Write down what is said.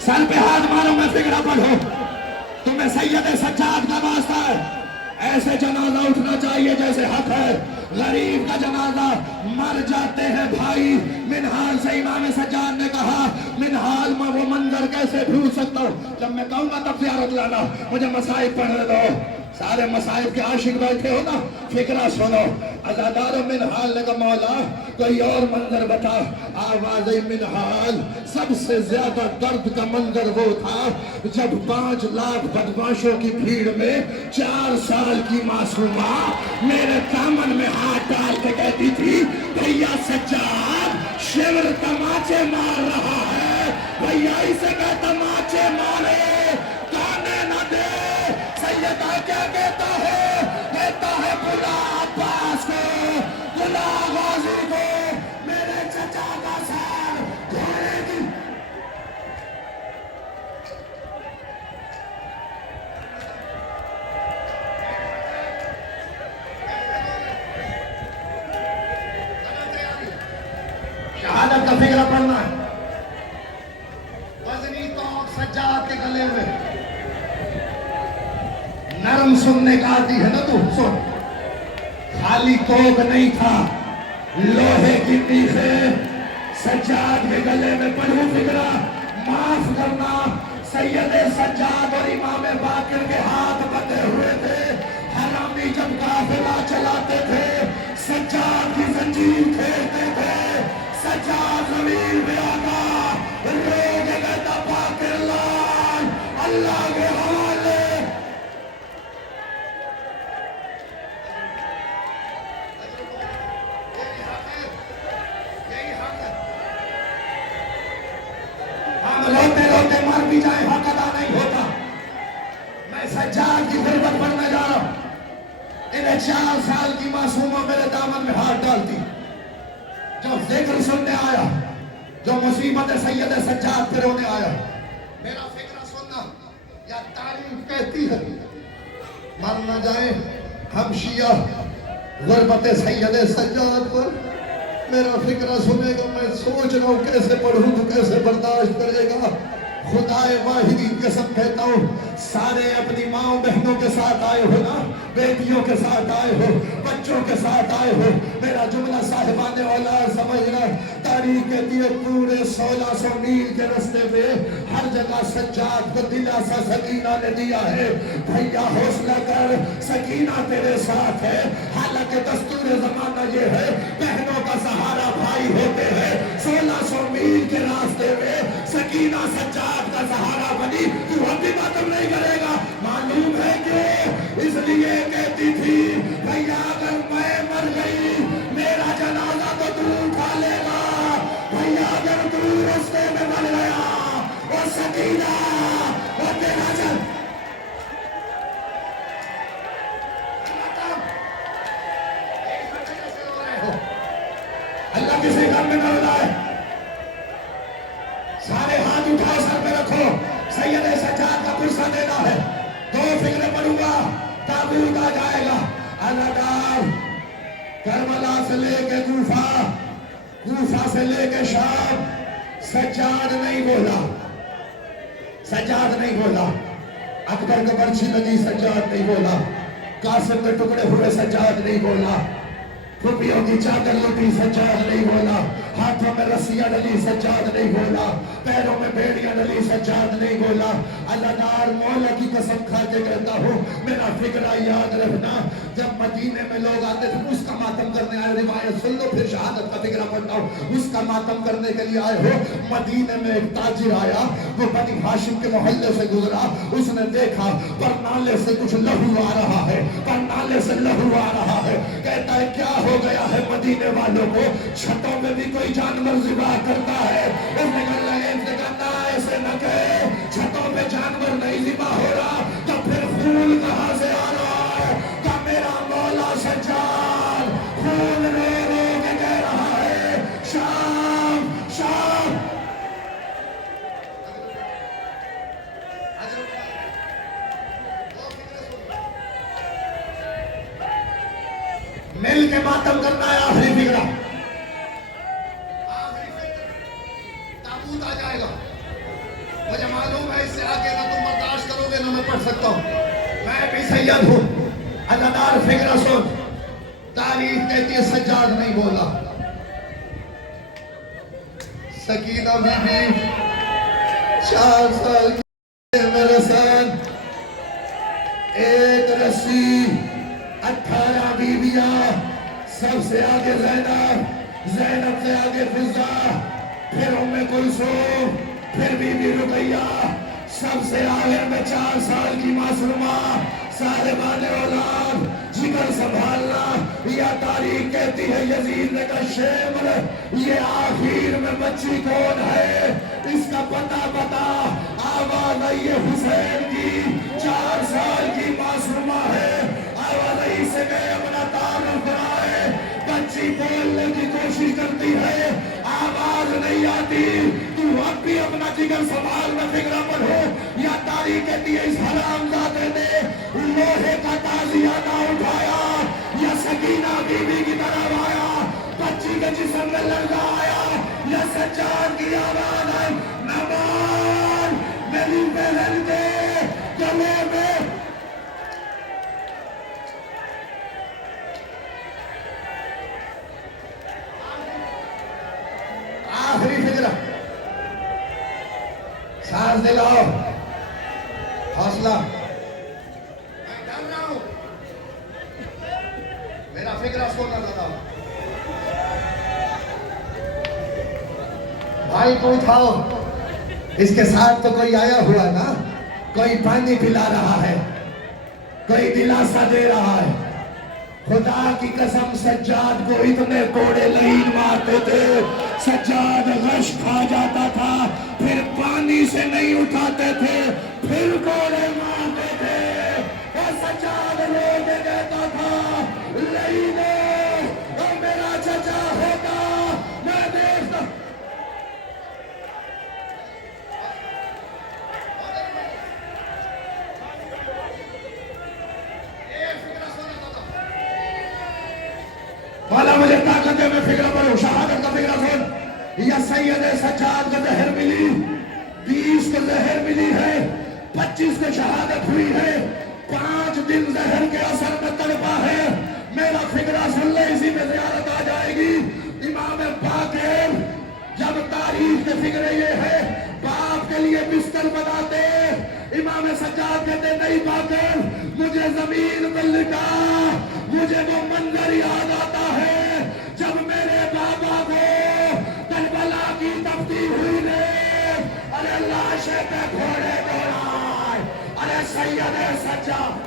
سر پہ ہاتھ مارو میں فکرہ پڑھو تمہیں سید سجاد کا واسطہ ہے ایسے جنازہ اٹھنا چاہیے جیسے حق ہے غریب کا جنازہ مر جاتے ہیں بھائی منحال سے امام سجاد نے کہا منحال میں وہ منظر کیسے بھول سکتا ہوں جب میں کہوں گا تب زیارت لانا مجھے مصائب پڑھنے دو سارے مصائب کے عاشق بیٹھے ہو نا فکرہ سنو عزادار منحال نے کہا مولا کوئی اور منظر بتا آواز منحال سب سے زیادہ درد کا منظر وہ تھا جب 5 لاکھ بدماشوں کی بھیڑ میں 4 سال کی معصومہ میرے دامن میں ہاتھ ڈال کے کہتی تھی بھیا سجاد شور تماچے مار رہا ہے بھیا اسے کہ تماچے مارے گانے نہ دے سیدہ کیا کہتا ہے بلا عباس کو بلا غازی کو میرے چچا کا سر گھوڑے کی شہادت کا فکرہ پڑھنا ہے وزنی توق سجاد کے گلے میں نرم سننے کا آتی ہے نا تو سن خالی توق نہیں تھا لوہے کی میخیں سجاد کے گلے میں پڑھو فکرہ معاف کرنا سید سجاد اور امام باقر کے ہاتھ بندھے ہوئے تھے حرامی جب قافلہ چلاتے تھے سجاد کی زنجیر کھیلتے تھے سجاد زمین پہ آگا روگ کہتا باقر لال اللہ کے حوالے روتے روتے مر بھی جائے حق ادا نہیں ہوتا میں سجاد کی غربت پڑھنے جا رہا ہوں انہیں 4 سال کی معصومہ میرے دامن میں ہاتھ ڈالتی جو ذکر سننے آیا جو مصیبت سید سجاد پہ رونے آیا میرا فکرہ سننا یا تعریف کہتی ہے مر نہ جائیں ہم شیعہ غربت سید سجاد پر میرا فکرہ سنے گا میں سوچ رہا ہوں کیسے پڑھوں تو کیسے برداشت کرے گا خدا واحدی قسم کہتا ہوں سارے اپنی ماں بہنوں کے ساتھ آئے ہو نا بیٹیوں کے ساتھ آئے ہو بچوں کے ساتھ آئے ہو میرا جملہ صاحبان اولاد سمجھنا تاریخ کہتی ہے پورے 1600 میل کے رستے میں ہر جگہ سجاد کو دلاسا سکینہ نے دیا ہے بھیا حوصلہ کر سکینہ تیرے ساتھ ہے حالانکہ دستور زمانہ یہ ہے بہنوں کا سہارا بھائی ہوتے ہیں 1600 میل کے راستے میں سکینہ سجاد کا سہارا بنی تو اب بھی ماتم نہیں کرے گا معلوم ہے کہ اس لیے کہتی تھی بھیا اگر میں مر گئی میرا جنازہ تو تو اٹھا لے گا بھیا اگر تو رستے میں مر گیا وہ سکینہ وہ تیرا جن اللہ کسی گھر میں نہ لائے سارے ہاتھ اٹھاؤ سر پہ رکھو سید سجاد کا پرسہ دینا ہے 2 فکرے پڑھوں گا تابوت آ جائے گا عزادار کربلا سے لے کے کوفہ سے لے کے شام سجاد نہیں بولا سجاد نہیں بولا اکبر کو برچھی لگی سجاد نہیں بولا قاسم کے ٹکڑے ہوئے سجاد نہیں بولا پھوپھیوں کی چادر لٹی سجاد نہیں بولا ہاتھوں میں رسیاں ڈلی سجاد نہیں بولا پیروں میں بیڑیاں ڈلی سجاد نہیں بولا اللہ دار مولا کی قسم کھا کے کہتا ہوں میرا فکرہ یاد رکھنا جب مدینے میں لوگ آتے تھے اس کا ماتم کرنے آئے روایت سن لو پھر شہادت کا فکرہ پڑھتا ہوں اس کا ماتم کرنے کے لیے آئے ہو مدینے میں ایک تاجر آیا وہ بنی ہاشم کے محلے سے گزرا اس نے دیکھا پر نالے سے کچھ لہو آ رہا ہے پر نالے سے لہو آ رہا ہے کہتا ہے کیا ہو گیا ہے مدینے والوں کو چھتوں میں بھی کوئی جانور ذبح کرتا ہے اس نے کہا ایسے نہ کہے چھتوں پہ جانور نہیں ذبح ہو رہا تو پھر خون کہاں سے آ رہا ہے کہ میرا مولا سجاد خون رو رو کے کہہ رہا ہے شام شام مل کے ماتم کرنا ہے. آخری فکرہ تابوت آ جائے گا. مجھے معلوم ہے اس سے آگے نہ تم برداشت کرو گے نہ میں پڑھ سکتا ہوں. میں بھی سید ہوں. ادادار فکرہ سن. تاریخ کہتی ہے سجاد نہیں بولا. سکینہ بی بی 4 سال کی میرے ساتھ ایک رسی 18 بیویاں. سب سے آگے زینب سے آگے فضہ, پھر ام کلثوم, پھر بی بی رقیہ, سب سے آخر میں 4 سال کی معصومہ. صاحبان اولاد, جگر سنبھالنا. یا تاریخ کہتی ہے یزید نے کہا شیمر یہ آخر میں بچی کون ہے, اس کا پتہ بتا. آواز آئی ہے حسین کی, 4 سال کی معصومہ ہے. آواز آئی سے گئے اپنا تعارف کرائے. بچی بولنے کی کوشش کرتی ہے, آواز نہیں آتی. تو اب بھی اپنا جگر سنبھال میں فکرہ پڑھو. یا تاریخ کہتی ہے اس حرام زادے نے لوہے کا تازیہ نہ اٹھایا. یا سکینہ بی بی کی طرف آیا, بچی کے جسم میں لڑکا آیا. یا سجاد کی آواز آئی نمان میری بہن کے گلے میں. آخری فکرہ سانس دلاؤ, حوصلہ. میں ڈر رہا ہوں, میرا فکرہ سننا لگا. بھائی کو اٹھاؤ. اس کے ساتھ تو کوئی آیا ہوا نا, کوئی پانی پلا رہا ہے, کوئی دلاسا دے رہا ہے. خدا کی قسم سجاد کو اتنے کوڑے لعین مارتے تھے, سجاد غش کھا جاتا تھا, پھر پانی سے نہیں اٹھاتے تھے, پھر کوڑے مارتے تھے. اور سجاد لوگ کہتا تھا لعینو اور میرا چچا ہوتا میں دیکھتا. مولا مجھے طاقت ہے, میں فکرہ پڑھوں. شہادت کا فکرہ سن. یا سید سجاد کا زہر ملی, 20 کو زہر ملی ہے, 25 کو شہادت ہوئی ہے, 5 دن زہر کے اثر میں تڑپا ہے. میرا فکرہ سن لے, اسی میں زیارت آ جائے گی. امام باقر جب تاریخ کے فکرے یہ ہے, باپ کے لیے بستر بناتے, امام سجاد کہتے نہیں باقر مجھے زمین پر لٹا. مجھے وہ منظر یاد آتا ہے جب میرے بابا کو کربلا کی تبدیل ہوئی نے, ارے لاشیں پہ گھوڑے دوڑائے, ارے سید سجاد